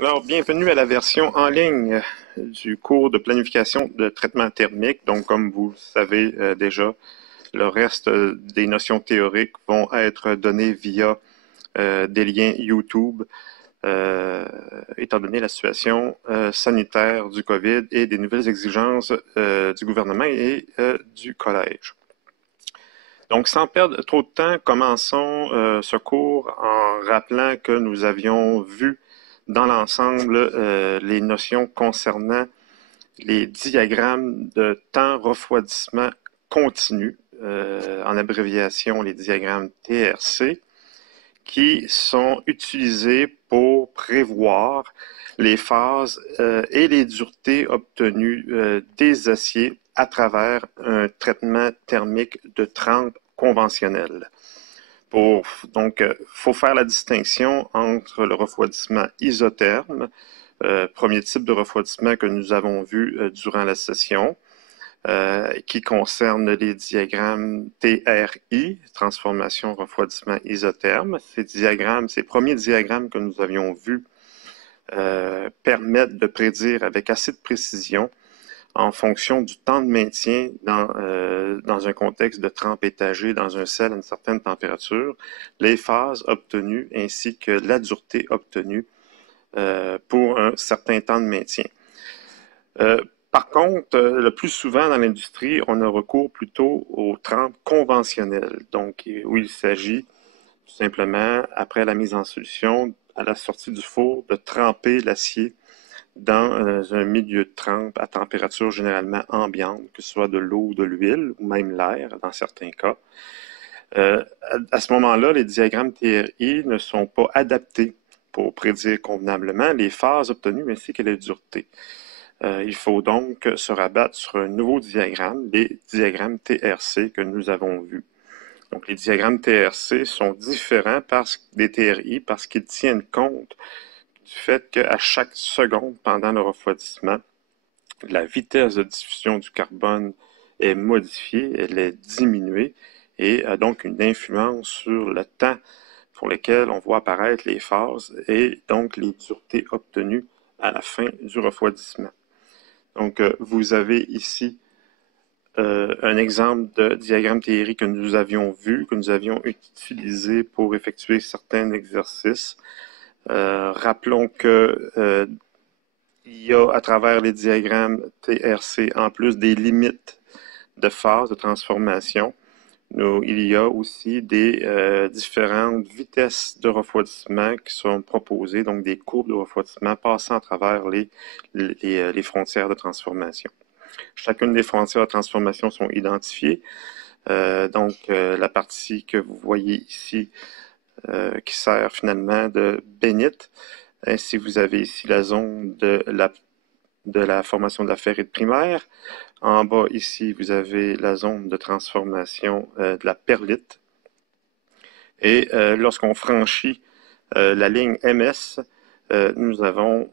Alors, bienvenue à la version en ligne du cours de planification de traitement thermique. Donc, comme vous le savez déjà, le reste des notions théoriques vont être données via des liens YouTube, étant donné la situation sanitaire du COVID et des nouvelles exigences du gouvernement et du collège. Donc, sans perdre trop de temps, commençons ce cours en rappelant que nous avions vu dans l'ensemble les notions concernant les diagrammes de temps-refroidissement continu, en abréviation les diagrammes TRC, qui sont utilisés pour prévoir les phases et les duretés obtenues des aciers à travers un traitement thermique de trempe conventionnel. Donc, faut faire la distinction entre le refroidissement isotherme, premier type de refroidissement que nous avons vu durant la session, qui concerne les diagrammes TRI, transformation refroidissement isotherme. Ces premiers diagrammes que nous avions vus permettent de prédire avec assez de précision en fonction du temps de maintien dans un contexte de trempe étagée dans un sel à une certaine température, les phases obtenues ainsi que la dureté obtenue pour un certain temps de maintien. Par contre, le plus souvent dans l'industrie, on a recours plutôt aux trempes conventionnelles, donc où il s'agit tout simplement, après la mise en solution, à la sortie du four, de tremper l'acier dans un milieu de trempe à température généralement ambiante, que ce soit de l'eau ou de l'huile, ou même l'air dans certains cas. À ce moment-là, les diagrammes TRI ne sont pas adaptés pour prédire convenablement les phases obtenues ainsi que les duretés. Il faut donc se rabattre sur un nouveau diagramme, les diagrammes TRC que nous avons vus. Donc, les diagrammes TRC sont différents des TRI parce qu'ils tiennent compte du fait qu'à chaque seconde pendant le refroidissement, la vitesse de diffusion du carbone est modifiée, elle est diminuée et a donc une influence sur le temps pour lequel on voit apparaître les phases et donc les duretés obtenues à la fin du refroidissement. Donc, vous avez ici un exemple de diagramme théorique que nous avions vu, que nous avions utilisé pour effectuer certains exercices. Rappelons que il y a à travers les diagrammes TRC en plus des limites de phase de transformation. Il y a aussi des différentes vitesses de refroidissement qui sont proposées, donc des courbes de refroidissement passant à travers les frontières de transformation. Chacune des frontières de transformation sont identifiées. La partie que vous voyez ici qui sert finalement de bénite. Ainsi, vous avez ici la zone de la formation de la ferrite primaire. En bas, ici, vous avez la zone de transformation de la perlite. Et lorsqu'on franchit la ligne MS, nous avons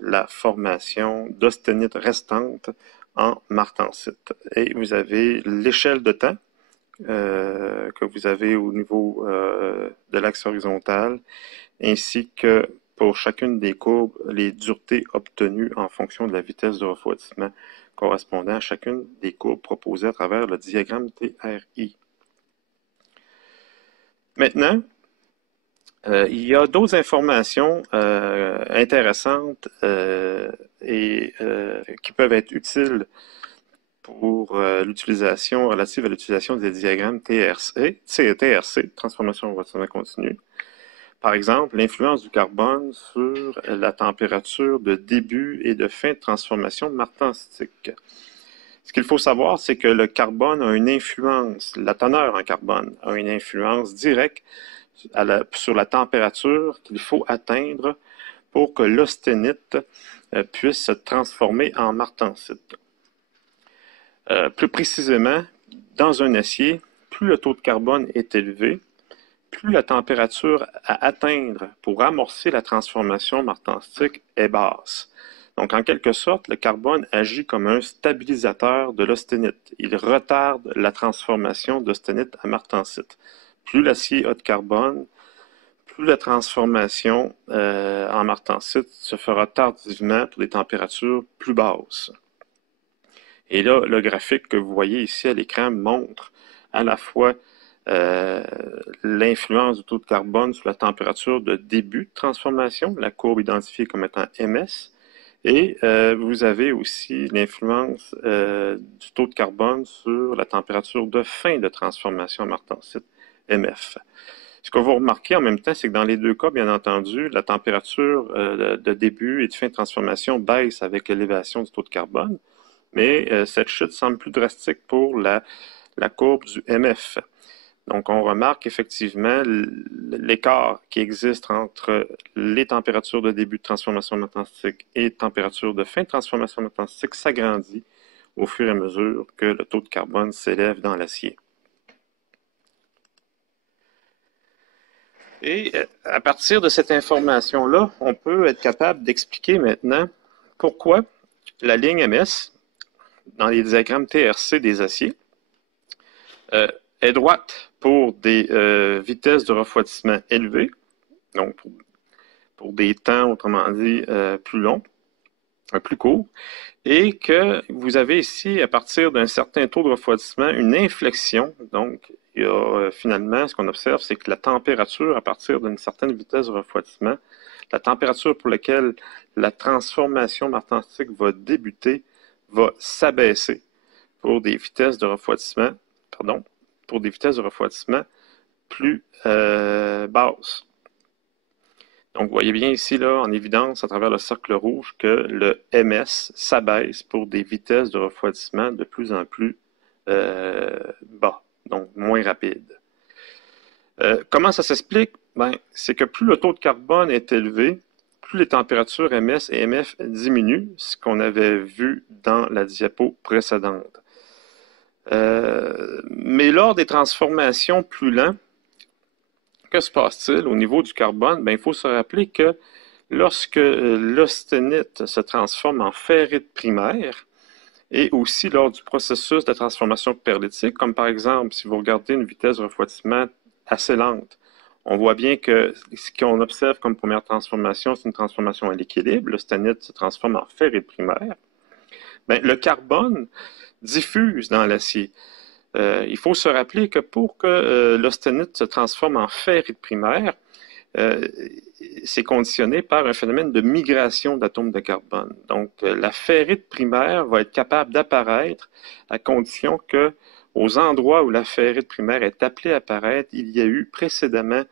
la formation d'austenite restante en martensite. Et vous avez l'échelle de temps que vous avez au niveau de l'axe horizontal, ainsi que pour chacune des courbes, les duretés obtenues en fonction de la vitesse de refroidissement correspondant à chacune des courbes proposées à travers le diagramme TRI. Maintenant, il y a d'autres informations intéressantes et qui peuvent être utiles pour l'utilisation relative à l'utilisation des diagrammes TRC, transformation refroidissement continu. Par exemple, l'influence du carbone sur la température de début et de fin de transformation martensitique. Ce qu'il faut savoir, c'est que le carbone a une influence, la teneur en carbone a une influence directe sur la température qu'il faut atteindre pour que l'austenite puisse se transformer en martensite. Plus précisément, dans un acier, plus le taux de carbone est élevé, plus la température à atteindre pour amorcer la transformation martensitique est basse. Donc, en quelque sorte, le carbone agit comme un stabilisateur de l'austenite. Il retarde la transformation d'austenite à martensite. Plus l'acier a de carbone, plus la transformation en martensite se fera tardivement pour des températures plus basses. Et là, le graphique que vous voyez ici à l'écran montre à la fois l'influence du taux de carbone sur la température de début de transformation, la courbe identifiée comme étant MS, et vous avez aussi l'influence du taux de carbone sur la température de fin de transformation en martensite, MF. Ce que vous remarquez en même temps, c'est que dans les deux cas, bien entendu, la température de début et de fin de transformation baisse avec l'élévation du taux de carbone, mais cette chute semble plus drastique pour la courbe du MF. Donc, on remarque effectivement l'écart qui existe entre les températures de début de transformation martensite et températures de fin de transformation martensite s'agrandit au fur et à mesure que le taux de carbone s'élève dans l'acier. Et à partir de cette information-là, on peut être capable d'expliquer maintenant pourquoi la ligne MS, dans les diagrammes TRC des aciers, est droite pour des vitesses de refroidissement élevées, donc pour des temps, autrement dit, plus longs, plus courts, et que vous avez ici, à partir d'un certain taux de refroidissement, une inflexion. Donc, il y a finalement, ce qu'on observe, c'est que la température, à partir d'une certaine vitesse de refroidissement, la température pour laquelle la transformation martensitique va débuter va s'abaisser pour des vitesses de refroidissement, plus basses. Donc, vous voyez bien ici, là, en évidence, à travers le cercle rouge, que le MS s'abaisse pour des vitesses de refroidissement de plus en plus bas, donc moins rapides. Comment ça s'explique? C'est que plus le taux de carbone est élevé, plus les températures MS et MF diminuent, ce qu'on avait vu dans la diapo précédente. Mais lors des transformations plus lentes, que se passe-t-il au niveau du carbone? Il faut se rappeler que lorsque l'austenite se transforme en ferrite primaire, et aussi lors du processus de transformation perlitique, comme par exemple, si vous regardez une vitesse de refroidissement assez lente, on voit bien que ce qu'on observe comme première transformation, c'est une transformation à l'équilibre. L'austenite se transforme en ferrite primaire. Le carbone diffuse dans l'acier. Il faut se rappeler que pour que l'austenite se transforme en ferrite primaire, c'est conditionné par un phénomène de migration d'atomes de carbone. Donc, la ferrite primaire va être capable d'apparaître à condition que, aux endroits où la ferrite primaire est appelée à apparaître, il y a eu précédemment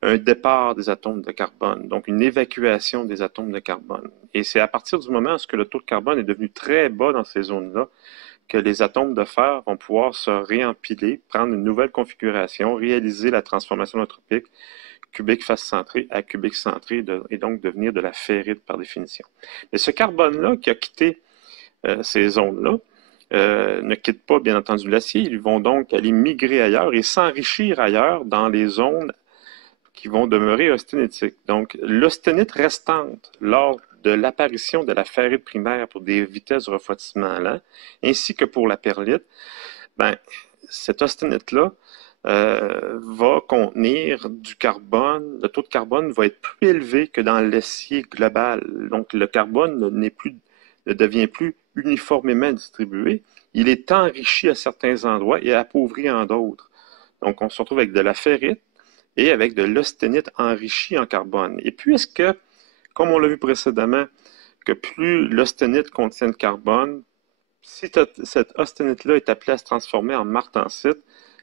un départ des atomes de carbone, donc une évacuation des atomes de carbone. Et c'est à partir du moment où le taux de carbone est devenu très bas dans ces zones-là que les atomes de fer vont pouvoir se réempiler, prendre une nouvelle configuration, réaliser la transformation entropique cubique face centrée à cubique centré et donc devenir de la ferrite par définition. Mais ce carbone-là qui a quitté ces zones-là ne quitte pas bien entendu l'acier, ils vont donc aller migrer ailleurs et s'enrichir ailleurs dans les zones qui vont demeurer austenitiques. Donc l'austenite restante lors de l'apparition de la ferrite primaire pour des vitesses de refroidissement lents, ainsi que pour la perlite, cette austenite-là va contenir du carbone. Le taux de carbone va être plus élevé que dans l'acier global. Donc le carbone ne devient plus uniformément distribué. Il est enrichi à certains endroits et appauvri en d'autres. Donc on se retrouve avec de la ferrite et avec de l'austenite enrichie en carbone. Et puisque, comme on l'a vu précédemment, que plus l'austenite contient de carbone, si cette austenite-là est appelée à se transformer en martensite,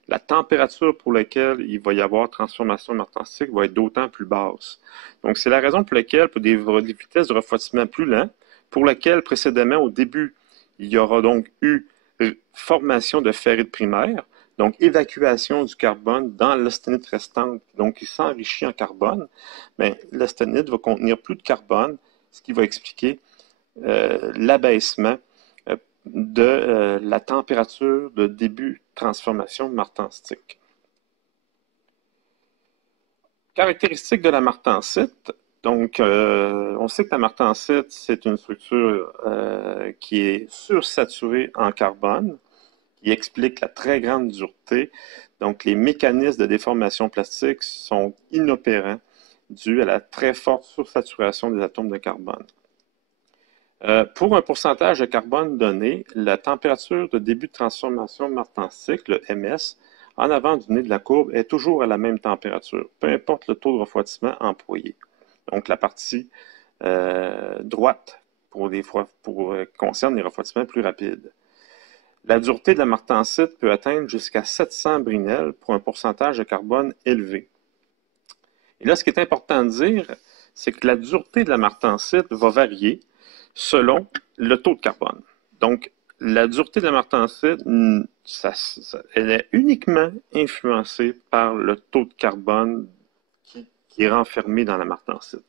la température pour laquelle il va y avoir transformation martensitique va être d'autant plus basse. Donc, c'est la raison pour laquelle, pour des vitesses de refroidissement plus lentes, pour laquelle précédemment, au début, il y aura donc eu formation de ferrite primaire, donc évacuation du carbone dans l'austenite restante, donc qui s'enrichit en carbone, l'austenite va contenir plus de carbone, ce qui va expliquer l'abaissement de la température de début de transformation martensite. Caractéristiques de la martensite. Donc, on sait que la martensite, c'est une structure qui est sursaturée en carbone, qui explique la très grande dureté. Donc, les mécanismes de déformation plastique sont inopérants dû à la très forte sursaturation des atomes de carbone. Pour un pourcentage de carbone donné, la température de début de transformation martensique, le MS, en avant du nez de la courbe est toujours à la même température, peu importe le taux de refroidissement employé. Donc la partie droite concerne les refroidissements plus rapides. La dureté de la martensite peut atteindre jusqu'à 700 Brinell pour un pourcentage de carbone élevé. Et là, ce qui est important de dire, c'est que la dureté de la martensite va varier selon le taux de carbone. Donc, la dureté de la martensite, elle est uniquement influencée par le taux de carbone qui est renfermé dans la martensite.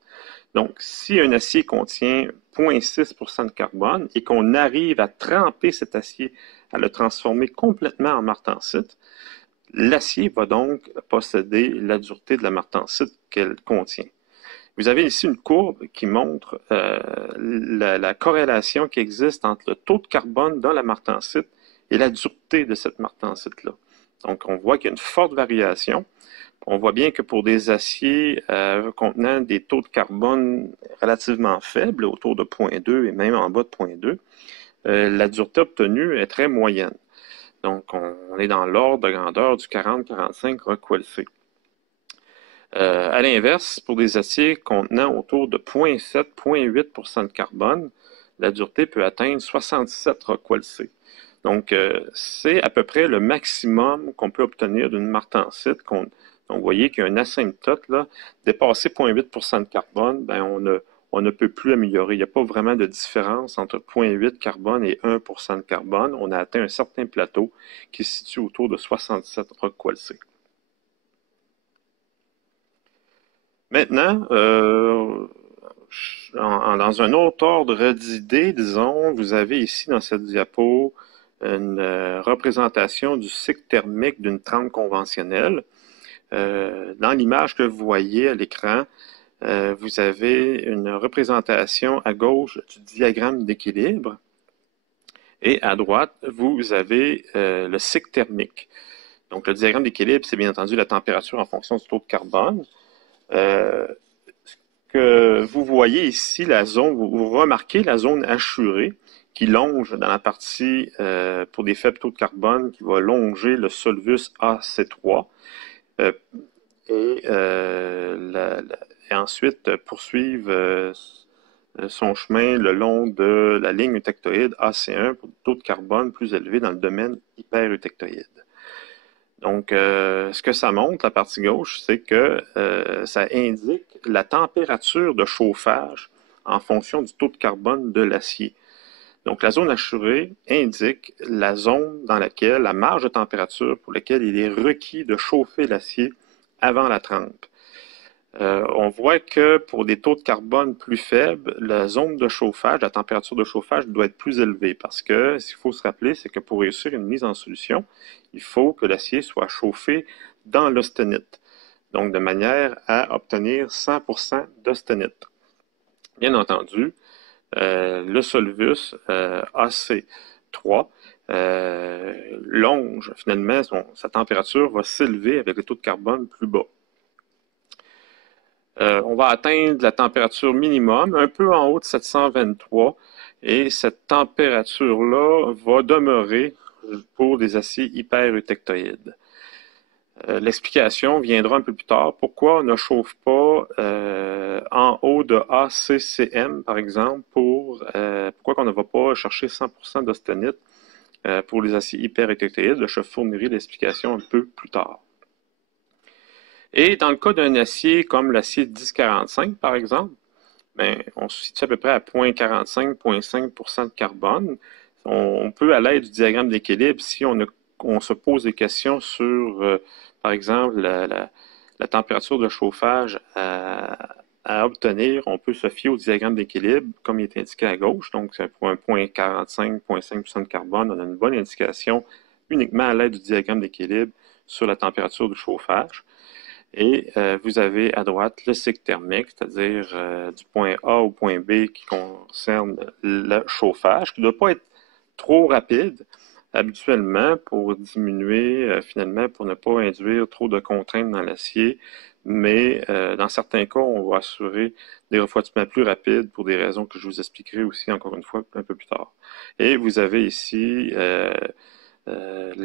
Donc, si un acier contient 0,6% de carbone et qu'on arrive à tremper cet acier, à le transformer complètement en martensite, l'acier va donc posséder la dureté de la martensite qu'elle contient. Vous avez ici une courbe qui montre la corrélation qui existe entre le taux de carbone dans la martensite et la dureté de cette martensite-là. Donc, on voit qu'il y a une forte variation. On voit bien que pour des aciers contenant des taux de carbone relativement faibles, autour de 0,2 et même en bas de 0,2, la dureté obtenue est très moyenne. Donc, on est dans l'ordre de grandeur du 40-45 Rockwell-C. À l'inverse, pour des aciers contenant autour de 0,7-0,8% de carbone, la dureté peut atteindre 67 Rockwell-C. Donc, c'est à peu près le maximum qu'on peut obtenir d'une martensite. Donc, vous voyez qu'il y a un asymptote, là, dépasser 0,8% de carbone, ben, on ne peut plus améliorer. Il n'y a pas vraiment de différence entre 0,8 carbone et 1% de carbone. On a atteint un certain plateau qui se situe autour de 67 Rockwell-C. Maintenant, dans un autre ordre d'idée, disons, vous avez ici dans cette diapo une représentation du cycle thermique d'une trempe conventionnelle. Dans l'image que vous voyez à l'écran, vous avez une représentation à gauche du diagramme d'équilibre et à droite, vous avez le cycle thermique. Donc, le diagramme d'équilibre, c'est bien entendu la température en fonction du taux de carbone. Ce que vous voyez ici, la zone, vous remarquez la zone hachurée qui longe dans la partie, pour des faibles taux de carbone, qui va longer le solvus AC3 et ensuite poursuivre son chemin le long de la ligne eutectoïde AC1 pour des taux de carbone plus élevés dans le domaine hyper-eutectoïde. Donc, ce que ça montre, la partie gauche, c'est que ça indique la température de chauffage en fonction du taux de carbone de l'acier. Donc, la zone hachurée indique la zone dans laquelle, la marge de température pour laquelle il est requis de chauffer l'acier avant la trempe. On voit que pour des taux de carbone plus faibles, la zone de chauffage, la température de chauffage doit être plus élevée parce que ce qu'il faut se rappeler, c'est que pour réussir une mise en solution, il faut que l'acier soit chauffé dans l'austenite, donc de manière à obtenir 100% d'austenite. Bien entendu, le solvus AC3 longe, finalement, sa température va s'élever avec le taux de carbone plus bas. On va atteindre la température minimum, un peu en haut de 723, et cette température-là va demeurer pour des aciers hyper-eutectoïdes. L'explication viendra un peu plus tard. Pourquoi on ne chauffe pas en haut de ACCM, par exemple, pourquoi on ne va pas chercher 100% d'austenite pour les aciers hyper-eutectoïdes? Je fournirai l'explication un peu plus tard. Et dans le cas d'un acier comme l'acier 1045, par exemple, ben, on se situe à peu près à 0,45-0,5% de carbone. On peut, à l'aide du diagramme d'équilibre, si on se pose des questions sur, par exemple, la température de chauffage à obtenir, on peut se fier au diagramme d'équilibre, comme il est indiqué à gauche. Donc, pour un 0,45-0,5% de carbone, on a une bonne indication uniquement à l'aide du diagramme d'équilibre sur la température du chauffage. Et vous avez à droite le cycle thermique, c'est-à-dire du point A au point B qui concerne le chauffage, qui ne doit pas être trop rapide habituellement pour diminuer, finalement, pour ne pas induire trop de contraintes dans l'acier, mais dans certains cas, on va assurer des refroidissements plus rapides pour des raisons que je vous expliquerai aussi encore une fois un peu plus tard. Et vous avez ici la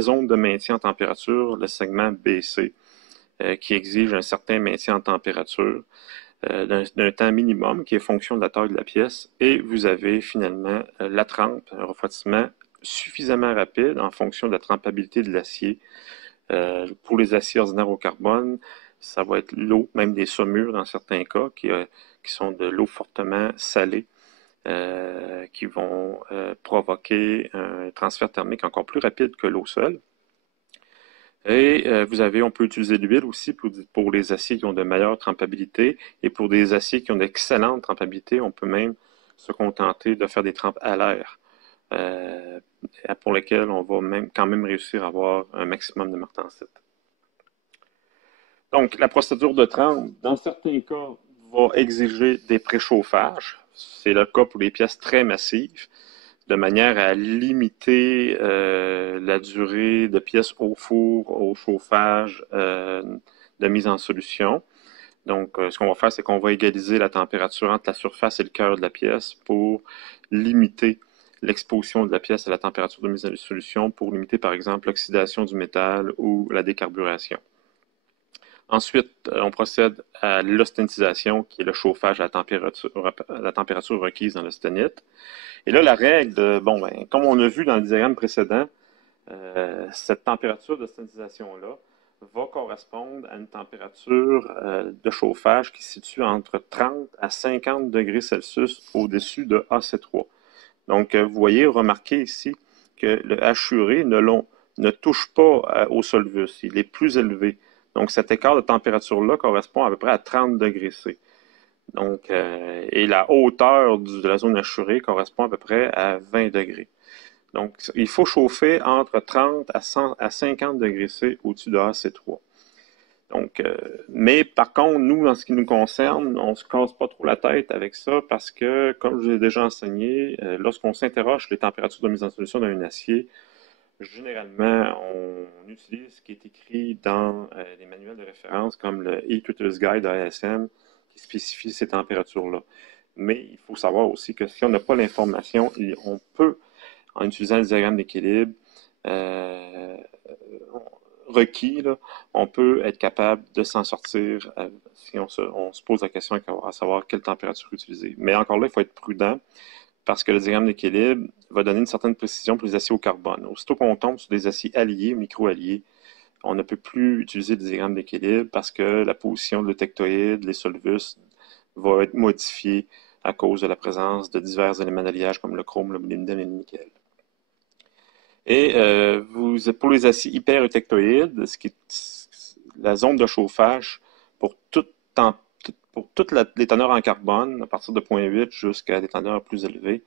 zone de maintien en température, le segment BC, qui exige un certain maintien en température d'un temps minimum qui est fonction de la taille de la pièce. Et vous avez finalement la trempe, un refroidissement suffisamment rapide en fonction de la trempabilité de l'acier. Pour les aciers ordinaires au carbone, ça va être l'eau, même des saumures dans certains cas, qui sont de l'eau fortement salée, qui vont provoquer un transfert thermique encore plus rapide que l'eau seule. Et on peut utiliser l'huile aussi pour les aciers qui ont de meilleures trempabilités. Et pour des aciers qui ont d'excellentes trempabilités, on peut même se contenter de faire des trempes à l'air, pour lesquelles on va quand même réussir à avoir un maximum de martensite. Donc, la procédure de trempe, dans certains cas, va exiger des préchauffages. C'est le cas pour les pièces très massives, de manière à limiter la durée de pièces au four, au chauffage, de mise en solution. Donc, ce qu'on va faire, c'est qu'on va égaliser la température entre la surface et le cœur de la pièce pour limiter l'exposition de la pièce à la température de mise en solution, pour limiter, par exemple, l'oxydation du métal ou la décarburation. Ensuite, on procède à l'austenisation, qui est le chauffage à la température requise dans l'austenite. Et là, la règle, comme on a vu dans le diagramme précédent, cette température d'austenisation-là va correspondre à une température de chauffage qui se situe entre 30 à 50 degrés Celsius au-dessus de AC3. Donc, vous voyez, remarquez ici que le hachuré ne touche pas au solvus, il est plus élevé. Donc, cet écart de température-là correspond à peu près à 30 degrés C. Donc, et la hauteur de la zone hachurée correspond à peu près à 20 degrés. Donc, il faut chauffer entre 30 à 50 degrés C au-dessus de AC3. Donc, mais par contre, nous, en ce qui nous concerne, on ne se casse pas trop la tête avec ça parce que, comme je l'ai déjà enseigné, lorsqu'on s'interroge sur les températures de mise en solution d'un acier, généralement, on utilise ce qui est écrit dans les manuels de référence comme le Heat Treater's Guide ASM qui spécifie ces températures-là. Mais il faut savoir aussi que si on n'a pas l'information, on peut, en utilisant le diagramme d'équilibre requis, là, on peut être capable de s'en sortir si on se pose la question à savoir quelle température utiliser. Mais encore là, il faut être prudent parce que le diagramme d'équilibre va donner une certaine précision pour les aciers au carbone. Aussitôt qu'on tombe sur des aciers alliés, micro-alliés, on ne peut plus utiliser le diagramme d'équilibre parce que la position de l'eutectoïde, les solvus, va être modifiée à cause de la présence de divers éléments d'alliage comme le chrome, le molybdène et le nickel. Et pour les aciers hyper-eutectoïdes, la zone de chauffage pour toutes les teneurs en carbone, à partir de 0,8 jusqu'à des teneurs plus élevées,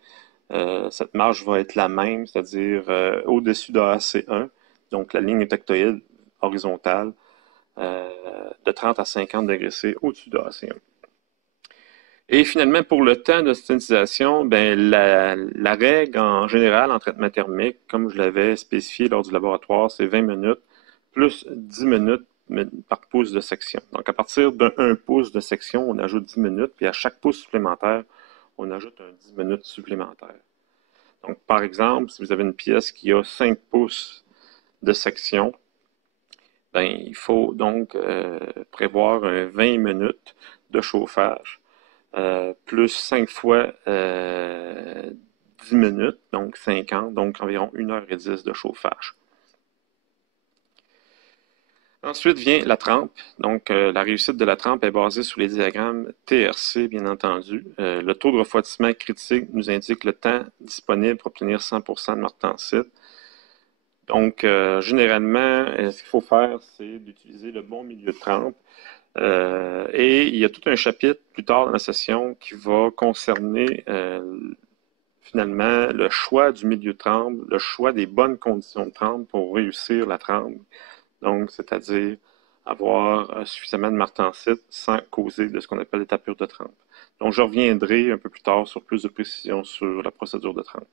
cette marge va être la même, c'est-à-dire au-dessus de AC1, donc la ligne eutectoïde horizontale, de 30 à 50 degrés C au-dessus de AC1. Et finalement, pour le temps d'austenisation, la règle en général en traitement thermique, comme je l'avais spécifié lors du laboratoire, c'est 20 minutes plus 10 minutes par pouce de section. Donc, à partir d'1 pouce de section, on ajoute 10 minutes, puis à chaque pouce supplémentaire, on ajoute un 10 minutes supplémentaire. Donc, par exemple, si vous avez une pièce qui a 5 pouces de section, il faut donc prévoir 20 minutes de chauffage, plus 5 fois 10 minutes, donc 50, donc environ 1h10 de chauffage. Ensuite vient la trempe. Donc, la réussite de la trempe est basée sur les diagrammes TRC, bien entendu. Le taux de refroidissement critique nous indique le temps disponible pour obtenir 100% de martensite. Donc, généralement, ce qu'il faut faire, c'est d'utiliser le bon milieu de trempe. Et il y a tout un chapitre plus tard dans la session qui va concerner finalement le choix du milieu de trempe, le choix des bonnes conditions de trempe pour réussir la trempe. Donc, c'est-à-dire avoir suffisamment de martensite sans causer de ce qu'on appelle les tapures de trempe. Donc, je reviendrai un peu plus tard sur plus de précisions sur la procédure de trempe.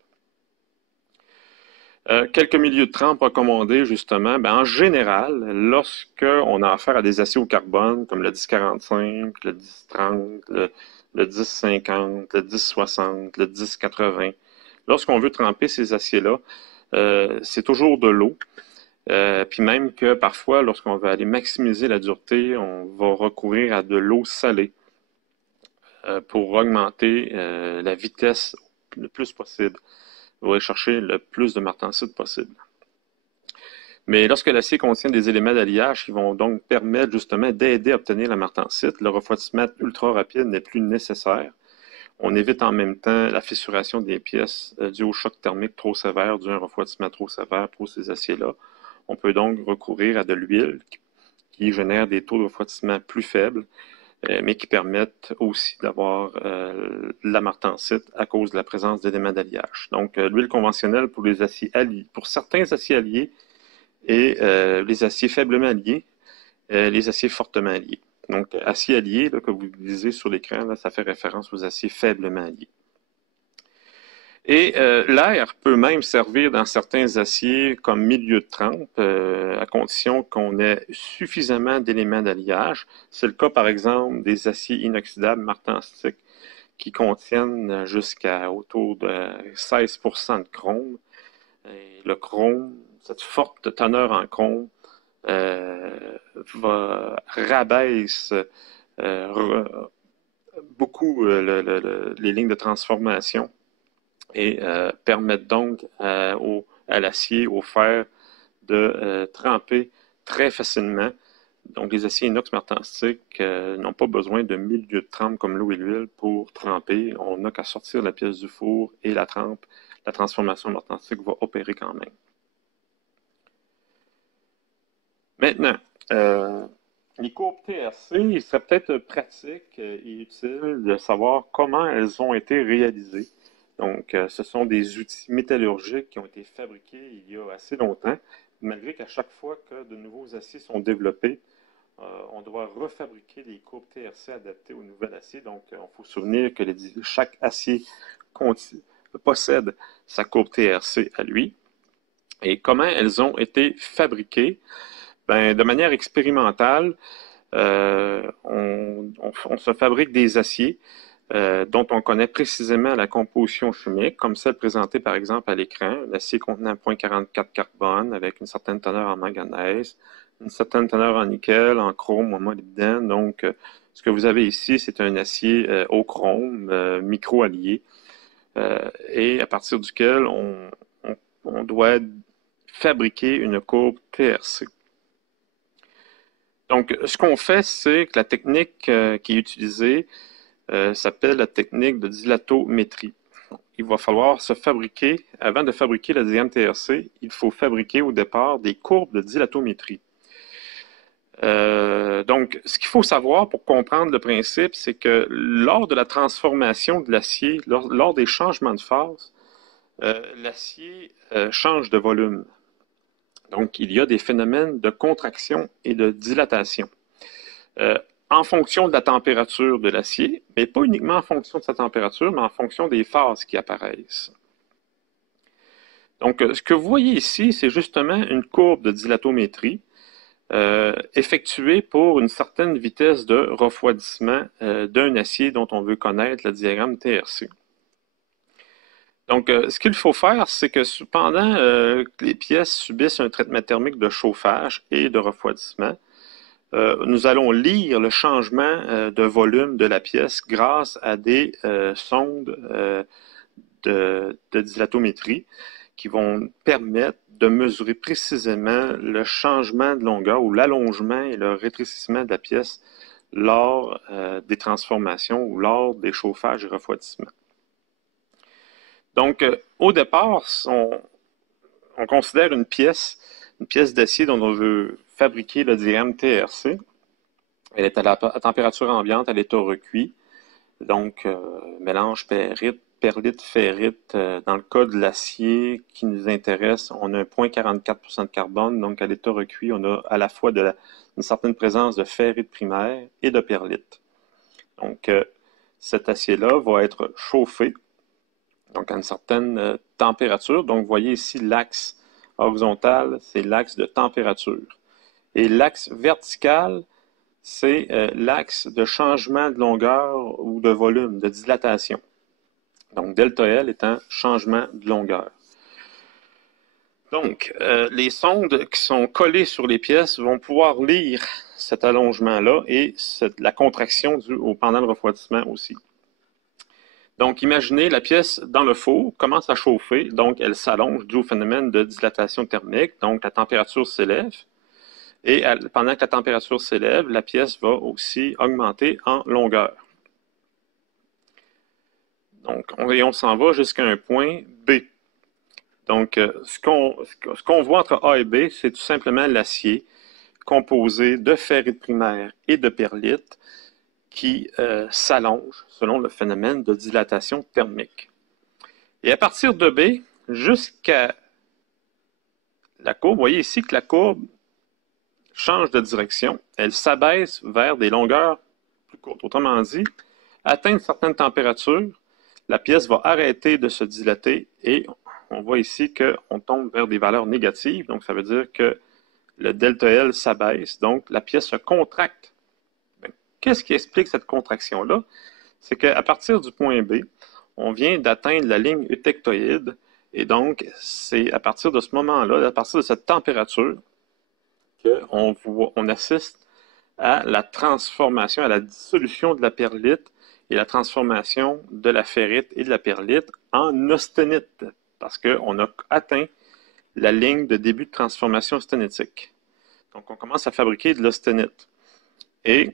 Quelques milieux de trempe recommandés, justement, ben, en général, lorsqu'on a affaire à des aciers au carbone, comme le 1045, le 1030, le 1050, le 1060, le 1080, lorsqu'on veut tremper ces aciers-là, c'est toujours de l'eau. Puis même que parfois, lorsqu'on veut aller maximiser la dureté, on va recourir à de l'eau salée pour augmenter la vitesse le plus possible. On va aller chercher le plus de martensite possible. Mais lorsque l'acier contient des éléments d'alliage qui vont donc permettre justement d'aider à obtenir la martensite, le refroidissement ultra rapide n'est plus nécessaire. On évite en même temps la fissuration des pièces due au choc thermique trop sévère, dû à un refroidissement trop sévère pour ces aciers-là. On peut donc recourir à de l'huile qui génère des taux de refroidissement plus faibles, mais qui permettent aussi d'avoir la martensite à cause de la présence d'éléments d'alliage. Donc, l'huile conventionnelle pour les aciers alliés, pour certains aciers alliés, et les aciers faiblement alliés, les aciers fortement alliés. Donc, acier allié, là, que vous lisez sur l'écran, là, ça fait référence aux aciers faiblement alliés. Et l'air peut même servir dans certains aciers comme milieu de trempe, à condition qu'on ait suffisamment d'éléments d'alliage. C'est le cas, par exemple, des aciers inoxydables martensiques qui contiennent jusqu'à autour de 16% de chrome. Et le chrome, cette forte teneur en chrome, rabaisse beaucoup les lignes de transformation et permettent donc à l'acier, au fer, de tremper très facilement. Donc, les aciers inox martensiques n'ont pas besoin de milieu de trempe comme l'eau et l'huile pour tremper. On n'a qu'à sortir la pièce du four et la trempe. La transformation martensique va opérer quand même. Maintenant, les courbes TRC, il serait peut-être pratique et utile de savoir comment elles ont été réalisées. Donc, ce sont des outils métallurgiques qui ont été fabriqués il y a assez longtemps, malgré qu'à chaque fois que de nouveaux aciers sont développés, on doit refabriquer les courbes TRC adaptées au nouvel acier. Donc, il faut se souvenir que chaque acier possède sa courbe TRC à lui. Et comment elles ont été fabriquées? Ben, de manière expérimentale, on se fabrique des aciers dont on connaît précisément la composition chimique, comme celle présentée par exemple à l'écran, un acier contenant 0,44 carbone avec une certaine teneur en manganèse, une certaine teneur en nickel, en chrome, en molybdène. Donc, ce que vous avez ici, c'est un acier au chrome, micro-allié, et à partir duquel on doit fabriquer une courbe TRC. Donc, ce qu'on fait, c'est que la technique qui est utilisée s'appelle la technique de dilatométrie. Il va falloir se fabriquer, avant de fabriquer la diagramme TRC, il faut fabriquer au départ des courbes de dilatométrie. Donc, ce qu'il faut savoir pour comprendre le principe, c'est que lors de la transformation de l'acier, lors des changements de phase, l'acier change de volume. Donc, il y a des phénomènes de contraction et de dilatation. En fonction de la température de l'acier, mais pas uniquement en fonction de sa température, mais en fonction des phases qui apparaissent. Donc, ce que vous voyez ici, c'est justement une courbe de dilatométrie effectuée pour une certaine vitesse de refroidissement d'un acier dont on veut connaître le diagramme TRC. Donc, ce qu'il faut faire, c'est que pendant que les pièces subissent un traitement thermique de chauffage et de refroidissement, nous allons lire le changement de volume de la pièce grâce à des sondes de dilatométrie qui vont permettre de mesurer précisément le changement de longueur ou l'allongement et le rétrécissement de la pièce lors des transformations ou lors des chauffages et refroidissements. Donc, au départ, on considère une pièce d'acier dont on veut fabriquer le diagramme TRC. Elle est à température ambiante à l'état recuit. Donc, mélange perlite, ferrite. Dans le cas de l'acier qui nous intéresse, on a un 0,44% de carbone. Donc, à l'état recuit, on a à la fois une certaine présence de ferrite primaire et de perlite. Donc, cet acier-là va être chauffé donc à une certaine température. Donc, vous voyez ici l'axe horizontal, c'est l'axe de température. Et l'axe vertical, c'est l'axe de changement de longueur ou de volume, de dilatation. Donc, delta L étant changement de longueur. Donc, les sondes qui sont collées sur les pièces vont pouvoir lire cet allongement-là et la contraction due pendant le refroidissement aussi. Donc, imaginez la pièce dans le four commence à chauffer, donc elle s'allonge dû au phénomène de dilatation thermique, donc la température s'élève. Et pendant que la température s'élève, la pièce va aussi augmenter en longueur. Donc, on s'en va jusqu'à un point B. Donc, ce qu'on voit entre A et B, c'est tout simplement l'acier composé de ferrite primaire et de perlite qui s'allonge selon le phénomène de dilatation thermique. Et à partir de B jusqu'à la courbe, vous voyez ici que la courbe change de direction. Elle s'abaisse vers des longueurs plus courtes. Autrement dit, atteint une certaine température, la pièce va arrêter de se dilater et on voit ici qu'on tombe vers des valeurs négatives. Donc, ça veut dire que le delta L s'abaisse, donc la pièce se contracte. Qu'est-ce qui explique cette contraction-là? C'est qu'à partir du point B, on vient d'atteindre la ligne eutectoïde et donc c'est à partir de ce moment-là, à partir de cette température, qu'on assiste à la transformation, à la dissolution de la perlite et la transformation de la ferrite et de la perlite en austenite, parce qu'on a atteint la ligne de début de transformation austénitique. Donc, on commence à fabriquer de l'austenite. Et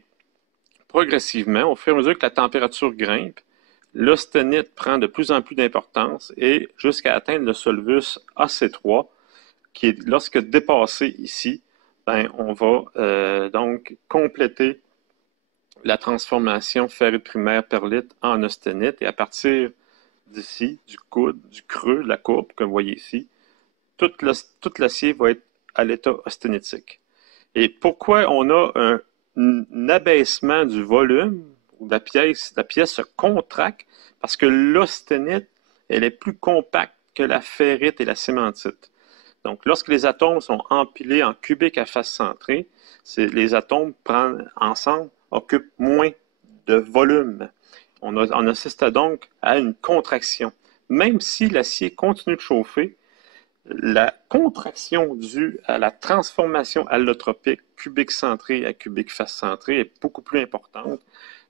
progressivement, au fur et à mesure que la température grimpe, l'austenite prend de plus en plus d'importance et jusqu'à atteindre le solvus AC3, qui est, lorsque dépassé ici, on va donc compléter la transformation ferrite primaire perlite en austenite. Et à partir d'ici, du coude, du creux de la courbe, comme vous voyez ici, tout l'acier va être à l'état austénitique. Et pourquoi on a un abaissement du volume de la pièce se contracte? Parce que l'austenite, elle est plus compacte que la ferrite et la cémentite. Donc, lorsque les atomes sont empilés en cubiques à face centrée, les atomes ensemble occupent moins de volume. On assiste donc à une contraction. Même si l'acier continue de chauffer, la contraction due à la transformation allotropique cubique centré à cubique face centré est beaucoup plus importante.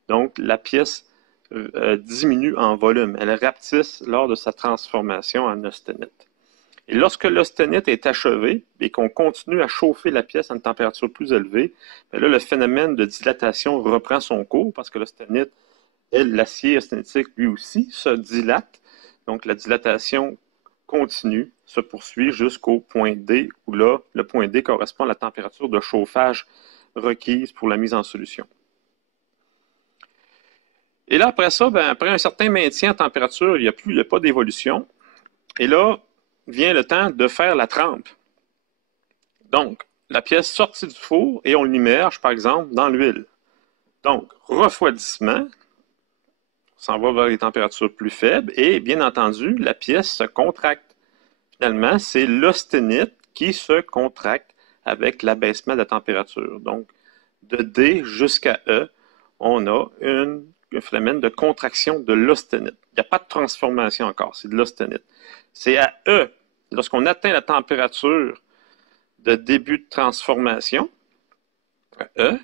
Donc, la pièce diminue en volume. Elle rapetisse lors de sa transformation en austenite. Et lorsque l'austenite est achevée et qu'on continue à chauffer la pièce à une température plus élevée, là, le phénomène de dilatation reprend son cours parce que l'austenite, l'acier austénitique, lui aussi, se dilate. Donc, la dilatation continue, se poursuit jusqu'au point D, où là, le point D correspond à la température de chauffage requise pour la mise en solution. Et là, après ça, après un certain maintien en température, il n'y a pas d'évolution. Et là, vient le temps de faire la trempe. Donc, la pièce sortie du four et on l'immerge, par exemple, dans l'huile. Donc, refroidissement, on s'en va vers les températures plus faibles et, bien entendu, la pièce se contracte. Finalement, c'est l'austenite qui se contracte avec l'abaissement de la température. Donc, de D jusqu'à E, on a un phénomène de contraction de l'austenite. Il n'y a pas de transformation encore, c'est de l'austenite. C'est à E, lorsqu'on atteint la température de début de transformation, à E,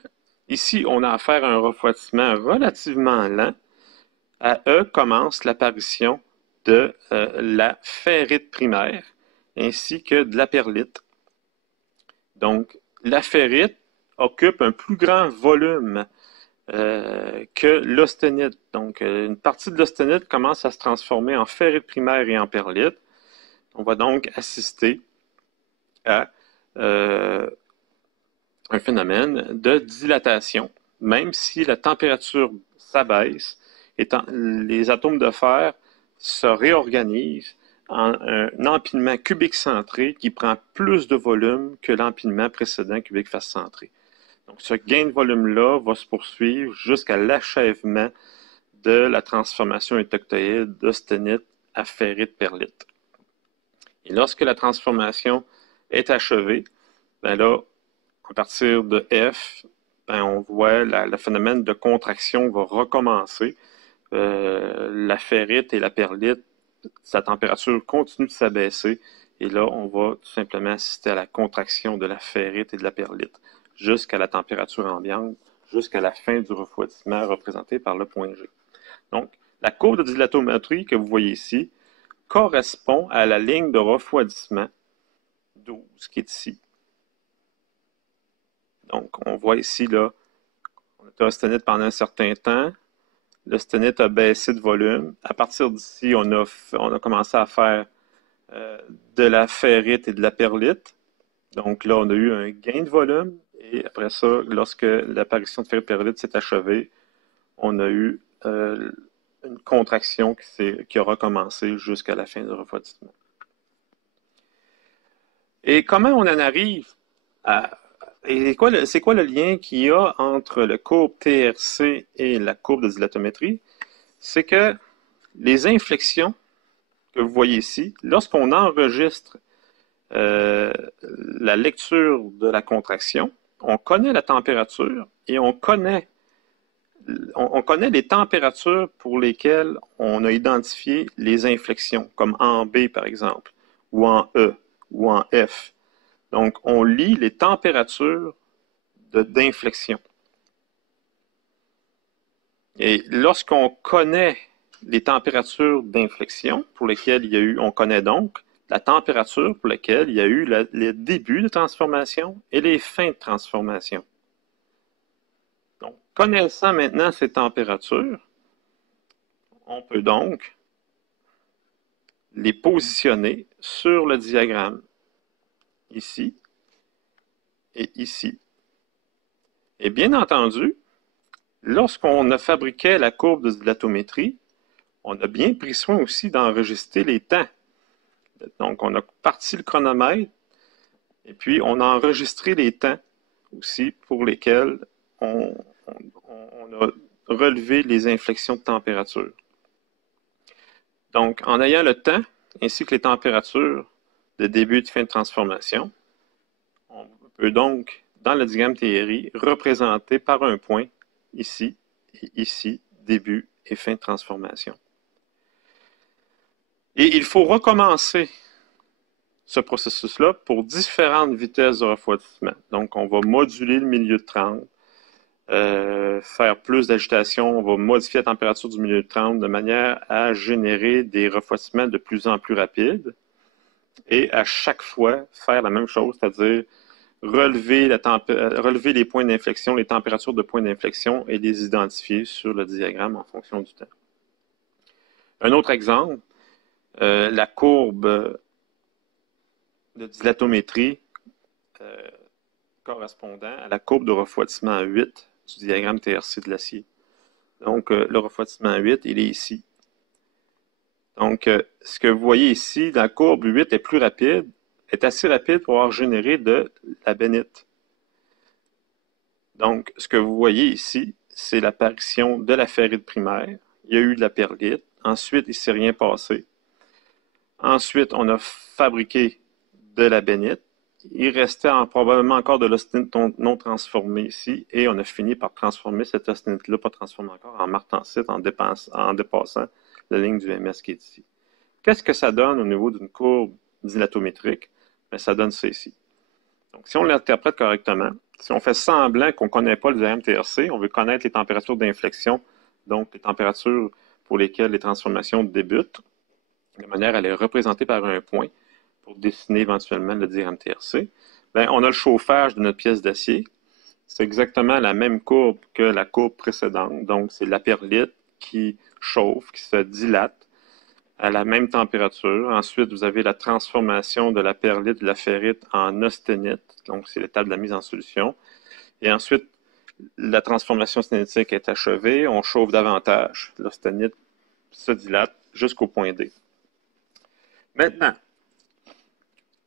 ici, on a affaire à un refroidissement relativement lent. À E commence l'apparition de la ferrite primaire ainsi que de la perlite. Donc, la ferrite occupe un plus grand volume que l'austenite. Donc, une partie de l'austenite commence à se transformer en ferrite primaire et en perlite. On va donc assister à un phénomène de dilatation, même si la température s'abaisse, les atomes de fer se réorganisent en un empilement cubique centré qui prend plus de volume que l'empilement précédent cubique face centré. Donc, ce gain de volume-là va se poursuivre jusqu'à l'achèvement de la transformation eutectoïde d'austenite à ferrite perlite. Et lorsque la transformation est achevée, ben là, à partir de F, ben on voit le phénomène de contraction va recommencer. La ferrite et la perlite, sa température continue de s'abaisser. Et là, on va tout simplement assister à la contraction de la ferrite et de la perlite jusqu'à la température ambiante, jusqu'à la fin du refroidissement représenté par le point G. Donc, la courbe de dilatométrie que vous voyez ici correspond à la ligne de refroidissement 12 qui est ici. Donc, on voit ici, là, on était austenite pendant un certain temps. L'austenite a baissé de volume. À partir d'ici, on a commencé à faire de la ferrite et de la perlite. Donc là, on a eu un gain de volume. Et après ça, lorsque l'apparition de ferrite et perlite s'est achevée, on a eu une contraction qui a recommencé jusqu'à la fin du refroidissement. Et comment on en arrive à... Et c'est quoi le lien qu'il y a entre la courbe TRC et la courbe de dilatométrie? C'est que les inflexions que vous voyez ici, lorsqu'on enregistre la lecture de la contraction, on connaît la température et on connaît les températures pour lesquelles on a identifié les inflexions, comme en B par exemple, ou en E, ou en F. Donc, on lit les températures d'inflexion. Et lorsqu'on connaît les températures d'inflexion pour lesquelles il y a eu, on connaît donc la température pour laquelle il y a eu les débuts de transformation et les fins de transformation. Donc, connaissant maintenant ces températures, on peut donc les positionner sur le diagramme, ici et ici. Et bien entendu, lorsqu'on a fabriqué la courbe de dilatométrie, on a bien pris soin aussi d'enregistrer les temps. Donc, on a parti le chronomètre et puis on a enregistré les temps aussi pour lesquels on a relevé les inflexions de température. Donc, en ayant le temps ainsi que les températures de début et de fin de transformation, on peut donc, dans le diagramme TRI, représenter par un point ici et ici, début et fin de transformation. Et il faut recommencer ce processus-là pour différentes vitesses de refroidissement. Donc, on va moduler le milieu de trempe, faire plus d'agitation, on va modifier la température du milieu de trempe de manière à générer des refroidissements de plus en plus rapides et à chaque fois faire la même chose, c'est-à-dire relever les points d'inflexion, les températures de points d'inflexion et les identifier sur le diagramme en fonction du temps. Un autre exemple, la courbe de dilatométrie correspondant à la courbe de refroidissement 8 du diagramme TRC de l'acier. Donc, le refroidissement 8, il est ici. Donc, ce que vous voyez ici, la courbe 8 est plus rapide, est assez rapide pour avoir généré de la bénite. Donc, ce que vous voyez ici, c'est l'apparition de la ferrite primaire. Il y a eu de la perlite. Ensuite, il ne s'est rien passé. Ensuite, on a fabriqué de la bénite. Il restait probablement encore de l'austenite non transformée ici, et on a fini par transformer cette austenite-là, pas transformée encore, en martensite en dépassant la ligne du MS qui est ici. Qu'est-ce que ça donne au niveau d'une courbe dilatométrique? Bien, ça donne ça ici. Donc, si on l'interprète correctement, si on fait semblant qu'on ne connaît pas le diagramme TRC, on veut connaître les températures d'inflexion, donc les températures pour lesquelles les transformations débutent, de manière à les représenter par un point pour dessiner éventuellement le diagramme TRC. Bien, on a le chauffage de notre pièce d'acier. C'est exactement la même courbe que la courbe précédente. Donc, c'est la perlite qui chauffe, qui se dilate à la même température. Ensuite, vous avez la transformation de la perlite, de la ferrite en austenite. Donc, c'est l'étape de la mise en solution. Et ensuite, la transformation sténétique est achevée. On chauffe davantage. L'austenite se dilate jusqu'au point D. Maintenant,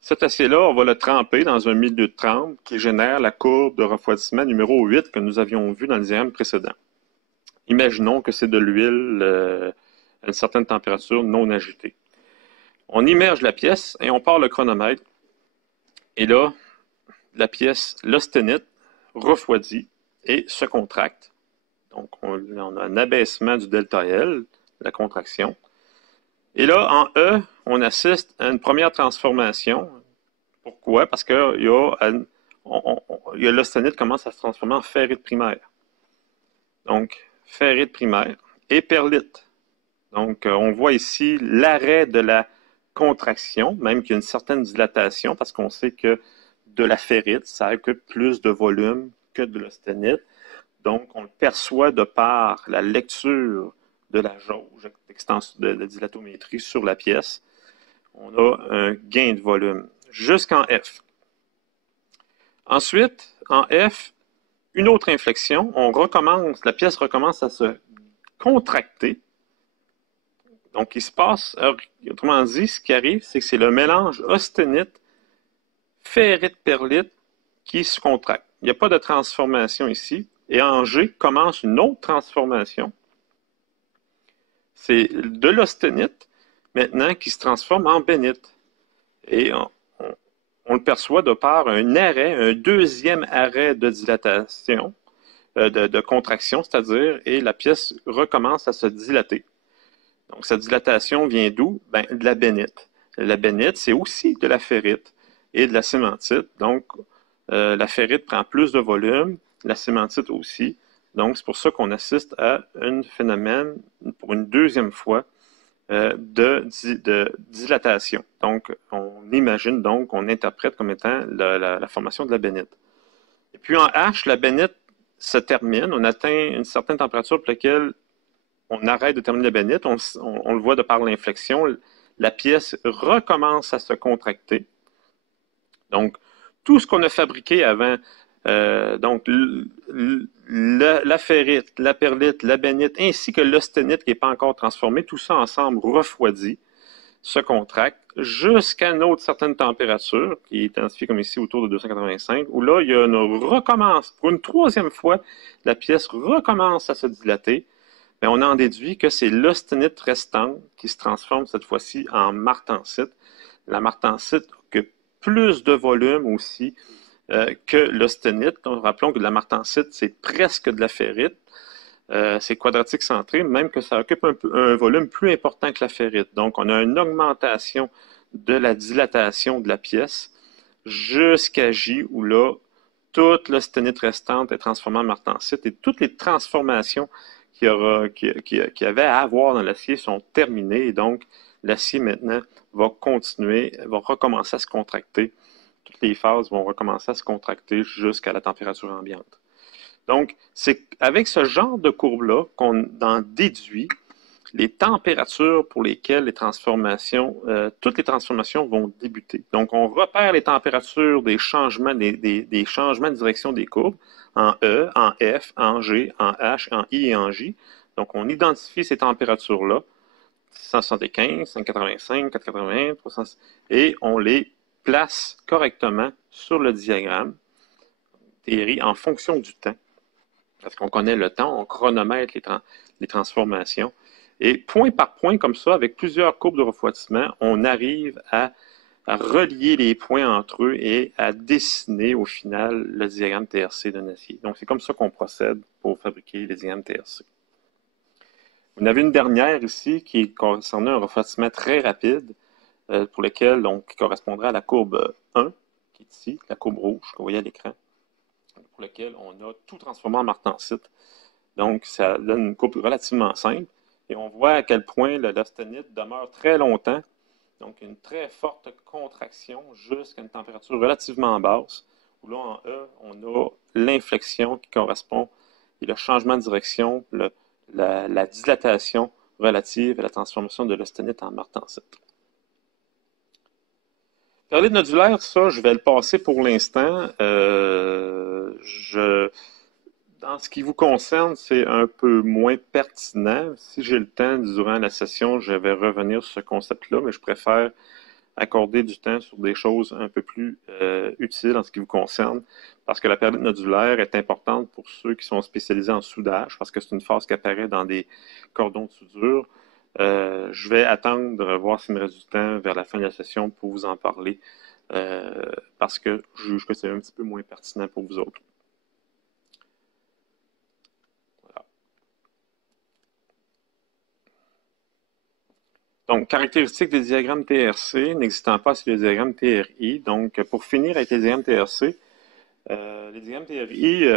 cet acier-là, on va le tremper dans un milieu de trempe qui génère la courbe de refroidissement numéro 8 que nous avions vu dans le diagramme précédent. Imaginons que c'est de l'huile à une certaine température non agitée. On immerge la pièce et on part le chronomètre. Et là, la pièce, l'austenite, refroidit et se contracte. Donc, on a un abaissement du delta L, la contraction. Et là, en E, on assiste à une première transformation. Pourquoi? Parce qu'il y a l'austenite commence à se transformer en ferrite primaire. Donc, ferrite primaire et perlite. Donc, on voit ici l'arrêt de la contraction, même qu'il y a une certaine dilatation, parce qu'on sait que de la ferrite, ça occupe plus de volume que de l'austenite. Donc, on le perçoit de par la lecture de la jauge de dilatométrie sur la pièce. On a un gain de volume jusqu'en F. Ensuite, en F, une autre inflexion, la pièce recommence à se contracter. Donc, il se passe, autrement dit, ce qui arrive, c'est que c'est le mélange austenite, ferrite, perlite qui se contracte. Il n'y a pas de transformation ici. Et en G commence une autre transformation. C'est de l'austenite, maintenant, qui se transforme en bénite. Et on le perçoit de par un arrêt, un deuxième arrêt de dilatation, de contraction, c'est-à-dire, et la pièce recommence à se dilater. Donc, cette dilatation vient d'où? Ben, de la bénite. La bénite, c'est aussi de la ferrite et de la cémentite. Donc, la ferrite prend plus de volume, la cémentite aussi. Donc, c'est pour ça qu'on assiste à un phénomène, pour une deuxième fois, de dilatation. Donc, on imagine, donc, on interprète comme étant la formation de la bénite. Et puis, en H, la bénite se termine. On atteint une certaine température pour laquelle on arrête de terminer la bénite. On le voit de par l'inflexion. La pièce recommence à se contracter. Donc, tout ce qu'on a fabriqué avant, donc la ferrite, la perlite, la bénite, ainsi que l'austenite qui n'est pas encore transformée, tout ça ensemble refroidit, se contracte jusqu'à une autre certaine température, qui est identifiée comme ici autour de 285, où là, il y a recommence, pour une troisième fois, la pièce recommence à se dilater. Mais on en déduit que c'est l'austenite restante qui se transforme cette fois-ci en martensite. La martensite occupe plus de volume aussi que l'austenite. Rappelons que la martensite, c'est presque de la ferrite. C'est quadratique centré, même que ça occupe un volume plus important que la ferrite. Donc, on a une augmentation de la dilatation de la pièce jusqu'à J, où là, toute l'austenite restante est transformée en martensite et toutes les transformations qu'il y avait à avoir dans l'acier sont terminées. Et donc, l'acier maintenant va continuer, va recommencer à se contracter. Toutes les phases vont recommencer à se contracter jusqu'à la température ambiante. Donc, c'est avec ce genre de courbe-là qu'on en déduit les températures pour lesquelles toutes les transformations vont débuter. Donc, on repère les températures des changements, des changements de direction des courbes en E, en F, en G, en H, en I et en J. Donc, on identifie ces températures-là, 175, 185, 480, 300, et on les place correctement sur le diagramme théorie en fonction du temps. Parce qu'on connaît le temps, on chronomètre les transformations. Et point par point, comme ça, avec plusieurs courbes de refroidissement, on arrive à relier les points entre eux et à dessiner au final le diagramme TRC d'un acier. Donc, c'est comme ça qu'on procède pour fabriquer les diagrammes TRC. Vous en avez une dernière ici qui concernait un refroidissement très rapide pour lequel, donc, qui correspondrait à la courbe 1, qui est ici, la courbe rouge que vous voyez à l'écran, pour lequel on a tout transformé en martensite. Donc, ça donne une courbe relativement simple. Et on voit à quel point l'austenite demeure très longtemps. Donc, une très forte contraction jusqu'à une température relativement basse. Où là, en E, on a l'inflexion qui correspond et le changement de direction, la dilatation relative à la transformation de l'austenite en martensite. Perlite nodulaire, ça, je vais le passer pour l'instant. Dans ce qui vous concerne, c'est un peu moins pertinent. Si j'ai le temps durant la session, je vais revenir sur ce concept-là, mais je préfère accorder du temps sur des choses un peu plus utiles en ce qui vous concerne, parce que la perlite nodulaire est importante pour ceux qui sont spécialisés en soudage, parce que c'est une phase qui apparaît dans des cordons de soudure. Je vais attendre, voir s'il me reste du temps vers la fin de la session pour vous en parler, parce que je juge que c'est un petit peu moins pertinent pour vous autres. Voilà. Donc, caractéristiques des diagrammes TRC n'existant pas sur les diagrammes TRI. Donc, pour finir avec les diagrammes TRC, les diagrammes TRI,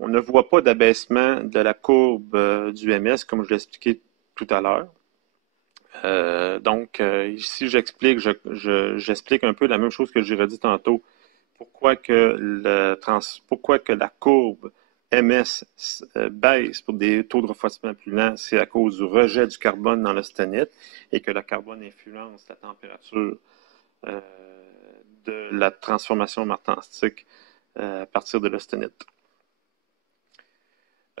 on ne voit pas d'abaissement de la courbe du MS, comme je l'ai expliqué tout à l'heure. Donc, ici, j'explique un peu la même chose que j'ai redit tantôt. Pourquoi que la courbe MS baisse pour des taux de refroidissement plus lents, c'est à cause du rejet du carbone dans l'austenite et que le carbone influence la température de la transformation martenstique à partir de l'austenite.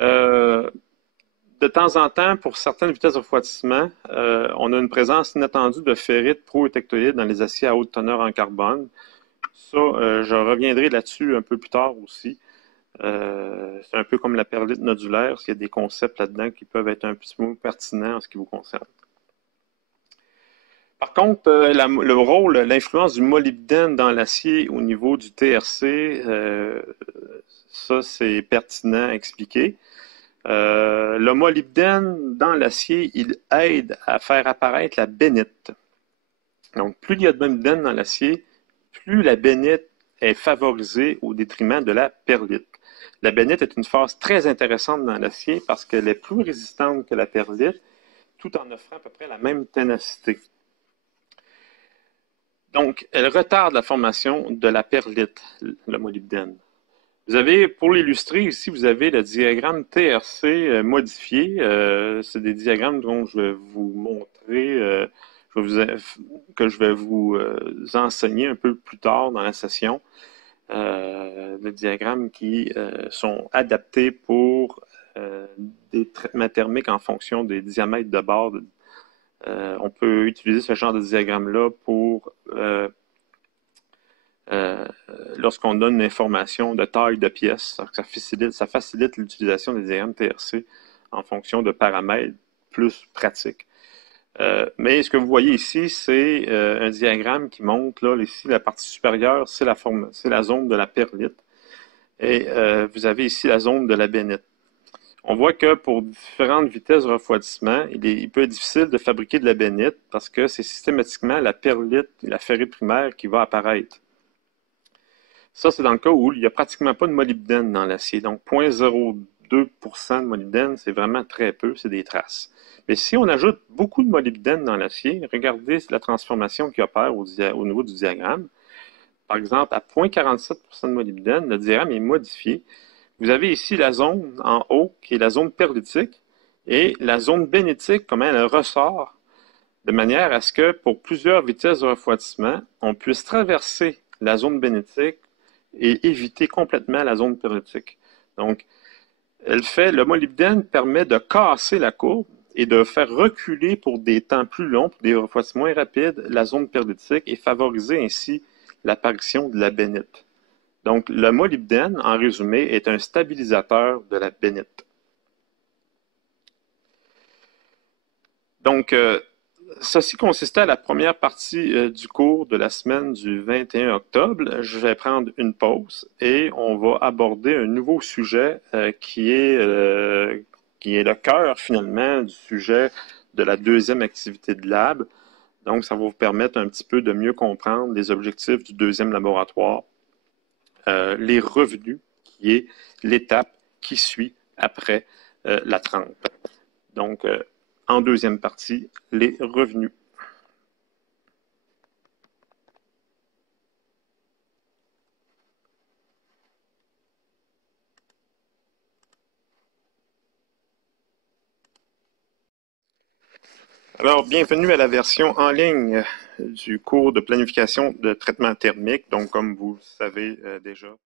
De temps en temps, pour certaines vitesses de refroidissement, on a une présence inattendue de ferrite pro-étectoïde dans les aciers à haute teneur en carbone. Ça, je reviendrai là-dessus un peu plus tard aussi. C'est un peu comme la perlite nodulaire, il y a des concepts là-dedans qui peuvent être un petit peu pertinents en ce qui vous concerne. Par contre, le rôle, l'influence du molybdène dans l'acier au niveau du TRC, ça c'est pertinent à expliquer. Le molybdène dans l'acier, il aide à faire apparaître la bénite. Donc, plus il y a de molybdène dans l'acier, plus la bénite est favorisée au détriment de la perlite. La bénite est une phase très intéressante dans l'acier parce qu'elle est plus résistante que la perlite, tout en offrant à peu près la même ténacité. Donc, elle retarde la formation de la perlite, le molybdène. Vous avez, pour l'illustrer, ici, vous avez le diagramme TRC modifié. C'est des diagrammes dont je vais vous montrer, que je vais vous enseigner un peu plus tard dans la session. Des diagrammes qui sont adaptés pour des traitements thermiques en fonction des diamètres de bord. On peut utiliser ce genre de diagramme-là pour lorsqu'on donne une information de taille de pièce. Ça facilite l'utilisation des diagrammes TRC en fonction de paramètres plus pratiques. Mais ce que vous voyez ici, c'est un diagramme qui montre, là, ici, la partie supérieure, c'est la zone de la perlite. Et vous avez ici la zone de la bénite. On voit que pour différentes vitesses de refroidissement, il peut être difficile de fabriquer de la bénite parce que c'est systématiquement la perlite et la ferrite primaire qui va apparaître. Ça, c'est dans le cas où il n'y a pratiquement pas de molybdène dans l'acier. Donc, 0,02% de molybdène, c'est vraiment très peu, c'est des traces. Mais si on ajoute beaucoup de molybdène dans l'acier, regardez la transformation qui opère au niveau du diagramme. Par exemple, à 0,47% de molybdène, le diagramme est modifié. Vous avez ici la zone en haut, qui est la zone perlitique, et la zone bénitique, comment elle ressort, de manière à ce que, pour plusieurs vitesses de refroidissement, on puisse traverser la zone bénitique et éviter complètement la zone perlitique. Donc, le molybdène permet de casser la courbe et de faire reculer pour des temps plus longs, pour des refroidissements moins rapides, la zone perlitique et favoriser ainsi l'apparition de la bénite. Donc, le molybdène, en résumé, est un stabilisateur de la bénite. Donc, ceci consistait à la première partie du cours de la semaine du 21 octobre. Je vais prendre une pause et on va aborder un nouveau sujet qui est le cœur, finalement, du sujet de la deuxième activité de lab. Donc, ça va vous permettre un petit peu de mieux comprendre les objectifs du deuxième laboratoire. Les revenus, qui est l'étape qui suit après la trempe. Donc, en deuxième partie, les revenus. Alors, bienvenue à la version en ligne du cours de planification de traitement thermique. Donc, comme vous le savez déjà,